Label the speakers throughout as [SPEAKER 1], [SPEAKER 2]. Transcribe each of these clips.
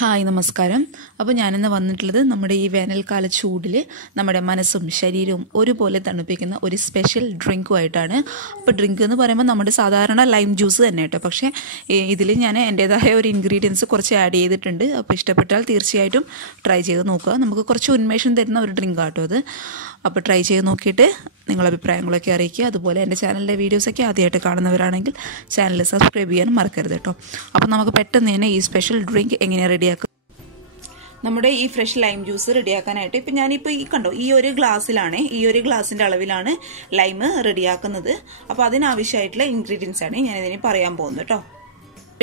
[SPEAKER 1] Hi നമസ്കാരം. അപ്പോൾ ഞാനിന്ന് വന്നിട്ടുള്ളത് നമ്മുടെ ഈ വേനൽക്കാല ചൂടിൽ നമ്മുടെ മനസ്സും ശരീരവും ഒരുപോലെ തണുപ്പിക്കുന്ന ഒരു സ്പെഷ്യൽ ഡ്രിങ്കുമായിട്ടാണ്. അപ്പോൾ ഡ്രിങ്ക് എന്ന് പറയുമ്പോൾ നമ്മുടെ സാധാരണ ലൈം ജ്യൂസ് തന്നെ കേട്ടോ. പക്ഷേ ഇതിൽ ഞാൻ എന്റേതായ ഒരു ഇൻഗ്രീഡിയൻസ് കുറച്ച് ആഡ് ചെയ്തിട്ടുണ്ട്. അപ്പോൾ ഇഷ്ടപ്പെട്ടാൽ തീർച്ചയായിട്ടും ട്രൈ ചെയ്ത് നോക്കുക. നമുക്ക് കുറച്ച് ഉന്മേഷം തരുന്ന ഒരു ഡ്രിങ്ക് ആട്ടോ അത്. അപ്പോൾ ട്രൈ ചെയ്ത് നോക്കിയിട്ട് നിങ്ങളുടെ അഭിപ്രായങ്ങളൊക്കെ അറിയിക്കുക. അതുപോലെ എന്റെ ചാനലിലെ വീഡിയോസൊക്കെ ആദ്യമായിട്ട് കാണുന്നവരാണെങ്കിൽ ചാനൽ സബ്സ്ക്രൈബ് ചെയ്യാൻ മറക്കരുത് കേട്ടോ. അപ്പോൾ നമുക്ക് പെട്ടെന്ന് തന്നെ ഈ സ്പെഷ്യൽ ഡ്രിങ്ക് എങ്ങനെ റെഡിയാക്കുക നമ്മുടെ ഈ ഫ്രഷ് ലൈം ജ്യൂസ് റെഡിയാക്കാനായിട്ട് ഇപ്പം ഞാനിപ്പോൾ ഈ കണ്ടോ ഈ ഒരു ഗ്ലാസ്സിലാണ് ഈ ഒരു ഗ്ലാസിന്റെ അളവിലാണ് ലൈം റെഡിയാക്കുന്നത് അപ്പോൾ അതിനാവശ്യമായിട്ടുള്ള ഇൻഗ്രീഡിയൻസ് ആണ് ഞാനിതിന് പറയാൻ പോകുന്നത് കേട്ടോ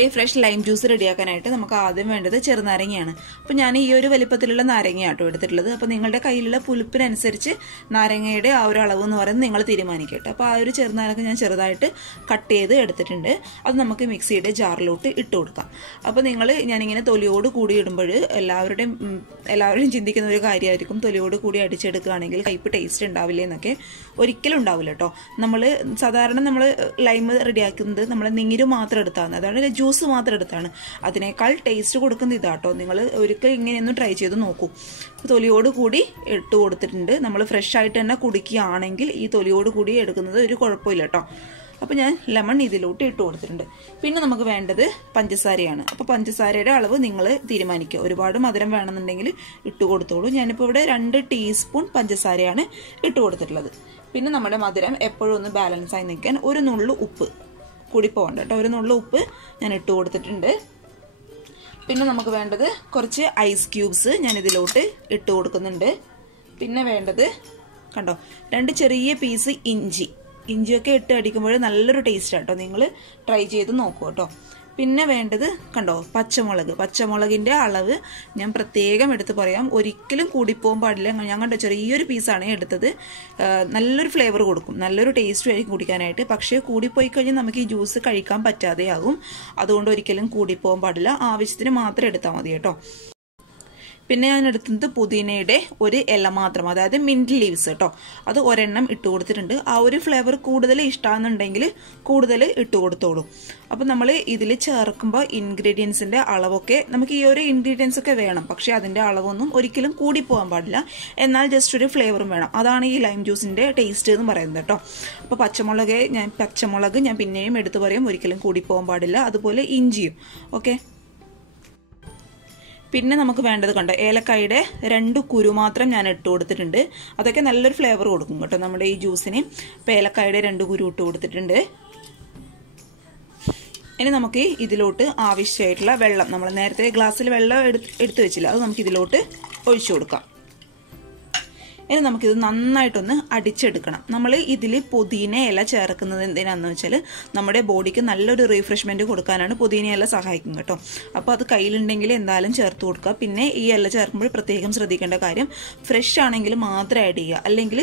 [SPEAKER 1] ഈ ഫ്രഷ് ലൈം ജ്യൂസ് റെഡിയാക്കാനായിട്ട് നമുക്ക് ആദ്യം വേണ്ടത് ചെറുനാരങ്ങയാണ്. അപ്പോൾ ഞാൻ ഈ ഒരു വലിപ്പത്തിലുള്ള നാരങ്ങയാട്ടോ എടുത്തിട്ടുള്ളത്. അപ്പോൾ നിങ്ങളുടെ കയ്യിലുള്ള പുലിപ്പിനനുസരിച്ച് നാരങ്ങയുടെ ആ ഒരു അളവ് എന്ന് പറയുന്നത് നിങ്ങൾ തീരുമാനിക്കട്ടെ. അപ്പോൾ ആ ഒരു ചെറുനാരങ്ങ ഞാൻ ചെറുതായിട്ട് കട്ട് ചെയ്ത് എടുത്തിട്ടുണ്ട്. അത് നമുക്ക് മിക്സിയുടെ ജാറിലോട്ട് ഇട്ട് കൊടുക്കാം. അപ്പോൾ നിങ്ങൾ ഞാനിങ്ങനെ തൊലിയോട് കൂടി ഇടുമ്പോൾ എല്ലാവരുടെയും എല്ലാവരും ചിന്തിക്കുന്ന ഒരു കാര്യമായിരിക്കും. തൊലിയോട് കൂടി അടിച്ചെടുക്കുകയാണെങ്കിൽ കയ്പ് ടേസ്റ്റ് ഉണ്ടാവില്ല എന്നൊക്കെ ഒരിക്കലും ഉണ്ടാവില്ല കേട്ടോ നമ്മൾ സാധാരണ നമ്മൾ ലൈം റെഡിയാക്കുന്നത് നമ്മൾ നീര് മാത്രം എടുത്താൽ അതാണ് ജ്യൂസ് മാത്രം എടുത്താണ്. അതിനേക്കാൾ ടേസ്റ്റ് കൊടുക്കുന്ന ഇതാട്ടോ. നിങ്ങൾ ഒരിക്കൽ ഇങ്ങനെയൊന്നും ട്രൈ ചെയ്ത് നോക്കൂ. തൊലിയോട് കൂടി ഇട്ട് കൊടുത്തിട്ടുണ്ട്. നമ്മൾ ഫ്രഷ് ആയിട്ട് തന്നെ കുടിക്കുകയാണെങ്കിൽ ഈ തൊലിയോട് കൂടി എടുക്കുന്നത് ഒരു കുഴപ്പമില്ല കേട്ടോ. അപ്പോൾ ഞാൻ ലെമൺ ഇതിലോട്ട് ഇട്ട് കൊടുത്തിട്ടുണ്ട്. പിന്നെ നമുക്ക് വേണ്ടത് പഞ്ചസാരയാണ്. അപ്പോൾ പഞ്ചസാരയുടെ അളവ് നിങ്ങൾ തീരുമാനിക്കുക. ഒരുപാട് മധുരം വേണമെന്നുണ്ടെങ്കിൽ ഇട്ട് കൊടുത്തോളൂ. ഞാനിപ്പോൾ ഇവിടെ രണ്ട് ടീസ്പൂൺ പഞ്ചസാരയാണ് ഇട്ട് കൊടുത്തിട്ടുള്ളത്. പിന്നെ നമ്മുടെ മധുരം എപ്പോഴും ഒന്ന് ബാലൻസ് ആയി നിൽക്കാൻ ഒരു നുള്ളു ഉപ്പ്. കൂടി പോകണ്ട കേട്ടോ. ഒരു നുള്ളു ഉപ്പ് ഞാൻ ഇട്ട് കൊടുത്തിട്ടുണ്ട്. പിന്നെ നമുക്ക് വേണ്ടത് കുറച്ച് ഐസ് ക്യൂബ്സ് ഞാൻ ഇതിലോട്ട് ഇട്ട് കൊടുക്കുന്നുണ്ട്. പിന്നെ വേണ്ടത് കണ്ടോ രണ്ട് ചെറിയ പീസ് ഇഞ്ചി. ഇഞ്ചിയൊക്കെ ഇട്ട് അടിക്കുമ്പോൾ നല്ലൊരു ടേസ്റ്റ് കേട്ടോ നിങ്ങൾ ട്രൈ ചെയ്ത് നോക്കൂ കേട്ടോ പിന്നെ വേണ്ടത് കണ്ടോ പച്ചമുളക്. പച്ചമുളകിന്റെ അളവ് ഞാൻ പ്രത്യേകം എടുത്ത് പറയാം. ഒരിക്കലും കൂടിപ്പോകാൻ പാടില്ല. ഞാൻ കണ്ടോ ചെറിയൊരു പീസാണ് എടുത്തത്. നല്ലൊരു ഫ്ലേവർ കൊടുക്കും. നല്ലൊരു ടേസ്റ്റ് ആയിരിക്കും കുടിക്കാനായിട്ട്. പക്ഷേ കൂടിപ്പോയി കഴിഞ്ഞാൽ നമുക്ക് ഈ ജ്യൂസ് കഴിക്കാൻ പറ്റാതെയാകും. അതുകൊണ്ട് ഒരിക്കലും കൂടിപ്പോകാൻ പാടില്ല. ആവശ്യത്തിന് മാത്രം എടുത്താൽ മതി കേട്ടോ. പിന്നെ ഞാൻ എടുത്തത് പുതിനയുടെ ഒരു ഇല മാത്രം. അതായത് മിന്റ് ലീവ്സ് കേട്ടോ അത് ഒരെണ്ണം ഇട്ട് കൊടുത്തിട്ടുണ്ട്. ആ ഒരു ഫ്ലേവർ കൂടുതൽ ഇഷ്ടമാണെന്നുണ്ടെങ്കിൽ കൂടുതൽ ഇട്ട് കൊടുത്തോളൂ. അപ്പം നമ്മൾ ഇതിൽ ചേർക്കുമ്പോൾ ഇൻഗ്രീഡിയൻസിന്റെ അളവൊക്കെ നമുക്ക് ഈ ഒരു ഇൻഗ്രീഡിയൻസ് ഒക്കെ വേണം. പക്ഷേ അതിന്റെ അളവൊന്നും ഒരിക്കലും കൂടി പോകാൻ പാടില്ല. എന്നാൽ ജസ്റ്റ് ഒരു ഫ്ലേവറും വേണം. അതാണ് ഈ ലൈം ജ്യൂസിന്റെ ടേസ്റ്റ് എന്ന് പറയുന്നത് കേട്ടോ. അപ്പോൾ പച്ചമുളക് ഞാൻ പച്ചമുളക് ഞാൻ പിന്നെയും എടുത്തു പറയും. ഒരിക്കലും കൂടി പോകാൻ പാടില്ല. അതുപോലെ ഇഞ്ചിയും. ഓക്കെ പിന്നെ നമുക്ക് വേണ്ടത് കണ്ടോ? ഏലക്കായുടെ രണ്ട് കുരു മാത്രം ഞാൻ ഇട്ട് കൊടുത്തിട്ടുണ്ട്. അതൊക്കെ നല്ലൊരു ഫ്ലേവർ കൊടുക്കും കേട്ടോ നമ്മുടെ ഈ ജ്യൂസിന് അപ്പോൾ ഏലക്കായുടെ രണ്ട് കുരു ഇട്ട് കൊടുത്തിട്ടുണ്ട്. ഇനി നമുക്ക് ഇതിലോട്ട് ആവശ്യമായിട്ടുള്ള വെള്ളം. നമ്മൾ നേരത്തെ ഗ്ലാസ്സിൽ വെള്ളം എടുത്തു വെച്ചില്ല. അത് നമുക്ക് ഇതിലോട്ട് ഒഴിച്ചു കൊടുക്കാം. ഇനി നമുക്കിത് നന്നായിട്ടൊന്ന് അടിച്ചെടുക്കണം. നമ്മൾ ഇതിൽ പുതിന ഇല ചേർക്കുന്നത് എന്തിനാണെന്ന് വെച്ചാൽ നമ്മുടെ ബോഡിക്ക് നല്ലൊരു റീഫ്രഷ്മെന്റ് കൊടുക്കാനാണ് പുതിന ഇല സഹായിക്കും കേട്ടോ. അപ്പോൾ അത് കയ്യിലുണ്ടെങ്കിൽ എന്തായാലും ചേർത്ത് കൊടുക്കുക. പിന്നെ ഈ ഇല ചേർക്കുമ്പോൾ പ്രത്യേകം ശ്രദ്ധിക്കേണ്ട കാര്യം ഫ്രഷ് ആണെങ്കിൽ മാത്രം ആഡ് ചെയ്യുക. അല്ലെങ്കിൽ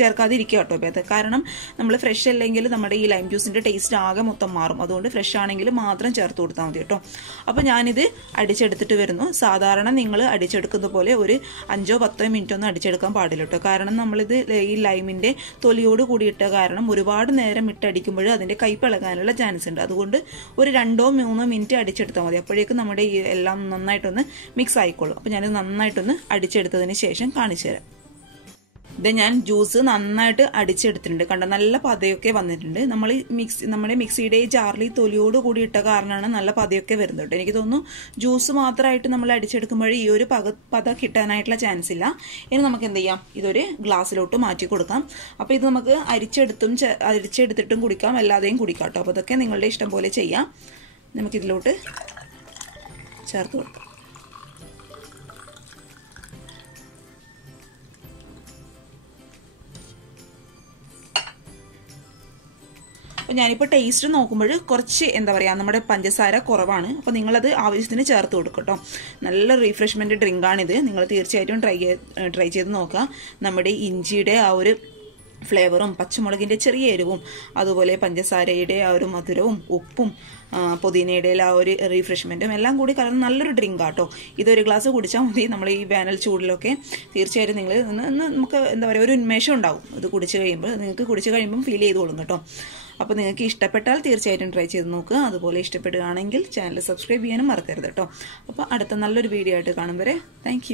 [SPEAKER 1] ചേർക്കാതിരിക്കുക കേട്ടോ അപ്പോൾ അത്. കാരണം നമ്മൾ ഫ്രഷ് അല്ലെങ്കിൽ നമ്മുടെ ഈ ലൈം ജ്യൂസിന്റെ ടേസ്റ്റ് ആകെ മൊത്തം മാറും. അതുകൊണ്ട് ഫ്രഷ് ആണെങ്കിൽ മാത്രം ചേർത്ത് കൊടുത്താൽ മതി കേട്ടോ. അപ്പോൾ ഞാനിത് അടിച്ചെടുത്തിട്ട് വരുന്നു. സാധാരണ നിങ്ങൾ അടിച്ചെടുക്കുന്ന പോലെ ഒരു അഞ്ചോ പത്തോ മിനിറ്റ് ഒന്നും അടിച്ചെടുക്കാൻ പാടില്ല കേട്ടോ കാരണം നമ്മളിത് ഈ ലൈമിന്റെ തൊലിയോട് കൂടിയിട്ട കാരണം ഒരുപാട് നേരം ഇട്ടടിക്കുമ്പോൾ അതിന്റെ കൈപ്പിളകാനുള്ള ചാൻസ് ഉണ്ട്. അതുകൊണ്ട് ഒരു രണ്ടോ മൂന്നോ മിനിറ്റ് അടിച്ചെടുത്താൽ മതി. അപ്പോഴേക്കും നമ്മുടെ ഈ എല്ലാം നന്നായിട്ടൊന്ന് മിക്സ് ആയിക്കോളും. അപ്പോൾ ഞാനിത് നന്നായിട്ടൊന്ന് അടിച്ചെടുത്തതിന് ശേഷം കാണിച്ചു തരാം. ഇത് ഞാൻ ജ്യൂസ് നന്നായിട്ട് അടിച്ചെടുത്തിട്ടുണ്ട്. കണ്ട നല്ല പതയൊക്കെ വന്നിട്ടുണ്ട്. നമ്മൾ മിക്സ് നമ്മുടെ മിക്സിയുടെ ഈ ജാറിൽ തൊലിയോട് കൂടി ഇട്ട കാരണമാണ് നല്ല പതയൊക്കെ വരുന്നുണ്ട് എനിക്ക് തോന്നുന്നു ജ്യൂസ് മാത്രമായിട്ട് നമ്മൾ അടിച്ചെടുക്കുമ്പോൾ ഈ ഒരു പക പത കിട്ടാനായിട്ടുള്ള ചാൻസ് ഇല്ല. ഇനി നമുക്ക് എന്ത് ചെയ്യാം? ഇതൊരു ഗ്ലാസ്സിലോട്ട് മാറ്റി കൊടുക്കാം. അപ്പോൾ ഇത് നമുക്ക് അരിച്ചെടുത്തും അരിച്ചെടുത്തിട്ടും കുടിക്കാം. അല്ലാതെയും കുടിക്കാം കേട്ടോ. അപ്പോൾ ഇതൊക്കെ നിങ്ങളുടെ ഇഷ്ടം പോലെ ചെയ്യാം. നമുക്കിതിലോട്ട് ചേർത്ത് കൊടുക്കാം. അപ്പോൾ ഞാനിപ്പോൾ ടേസ്റ്റ് നോക്കുമ്പോൾ കുറച്ച് എന്താ പറയുക നമ്മുടെ പഞ്ചസാര കുറവാണ്. അപ്പോൾ നിങ്ങളത് ആവശ്യത്തിന് ചേർത്ത് കൊടുക്കും കേട്ടോ നല്ല റീഫ്രഷ്മെന്റ് ഡ്രിങ്കാണിത് നിങ്ങൾ തീർച്ചയായിട്ടും ട്രൈ ട്രൈ ചെയ്ത് നോക്കുക. നമ്മുടെ ഇഞ്ചിയുടെ ആ ഒരു ഫ്ലേവറും പച്ചമുളകിന്റെ ചെറിയ എരിവും അതുപോലെ പഞ്ചസാരയുടെ ആ ഒരു മധുരവും ഉപ്പും പുതിനയുടെ ആ ഒരു റീഫ്രഷ്മെന്റും എല്ലാം കൂടി കലർന്ന് നല്ലൊരു ഡ്രിങ്ക് ആട്ടോ. ഇതൊരു ഗ്ലാസ് കുടിച്ചാൽ മതി. നമ്മൾ ഈ വേനൽ ചൂടിലൊക്കെ തീർച്ചയായിട്ടും നിങ്ങൾ ഇന്ന് നമുക്ക് എന്താ പറയുക ഒരു ഉന്മേഷം ഉണ്ടാവും. ഇത് കുടിച്ച് കഴിയുമ്പോൾ നിങ്ങൾക്ക് കുടിച്ച് കഴിയുമ്പം ഫീൽ ചെയ്തോളും കേട്ടോ. അപ്പോൾ നിങ്ങൾക്ക് ഇഷ്ടപ്പെട്ടാൽ തീർച്ചയായിട്ടും ട്രൈ ചെയ്ത് നോക്കുക. അതുപോലെ ഇഷ്ടപ്പെടുകയാണെങ്കിൽ ചാനൽ സബ്സ്ക്രൈബ് ചെയ്യാനും മറക്കരുത് കേട്ടോ. അപ്പോൾ അടുത്ത നല്ലൊരു വീഡിയോ ആയിട്ട് കാണും വരെ. താങ്ക്